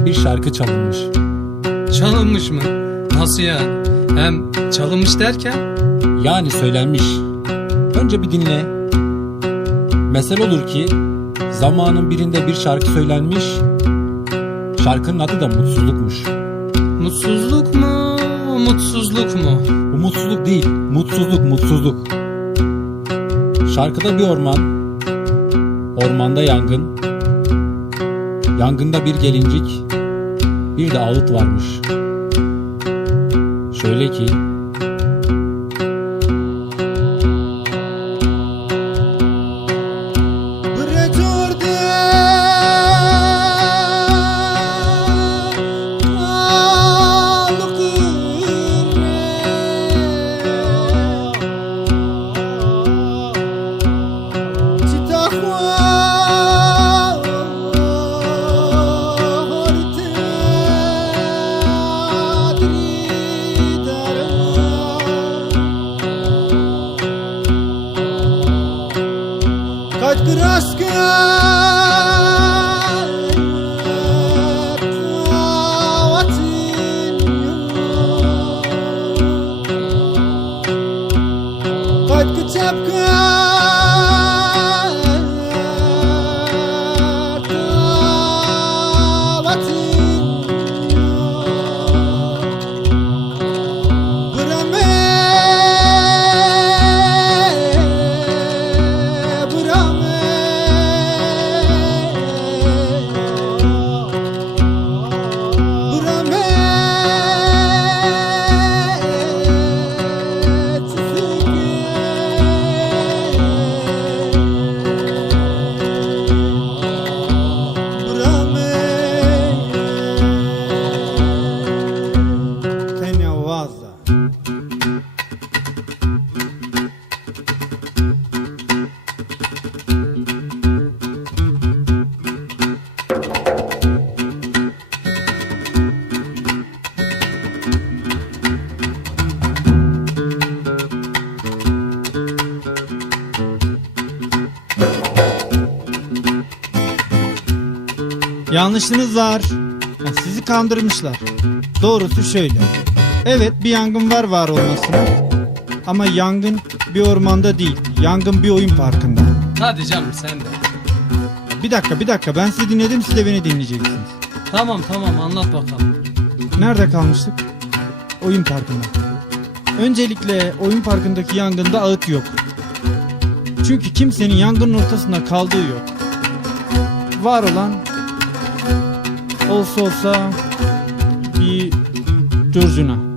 birinde bir şarkı çalınmış. Çalınmış mı? Nasıl yani? Hem çalınmış derken? Yani söylenmiş. Önce bir dinle. Mesele olur ki zamanın birinde bir şarkı söylenmiş. Şarkının adı da Mutsuzlukmuş. Mutsuzluk mu? Mutsuzluk mu? Bu mutsuzluk değil, mutsuzluk. Şarkıda bir orman, ormanda yangın, yangında bir gelincik, bir de ağıt varmış. Şöyle ki, Yanlışınız var. Sizi kandırmışlar. Doğrusu şöyle. Evet, bir yangın var olmasına. Ama yangın bir ormanda değil. Yangın bir oyun parkında. Hadi canım sen de. Bir dakika. Ben sizi dinledim, siz de beni dinleyeceksiniz. Tamam anlat bakalım. Nerede kalmıştık? Oyun parkında. Öncelikle oyun parkındaki yangında ağıt yok. Çünkü kimsenin yangının ortasında kaldığı yok. Var olan olsa bir curcuna.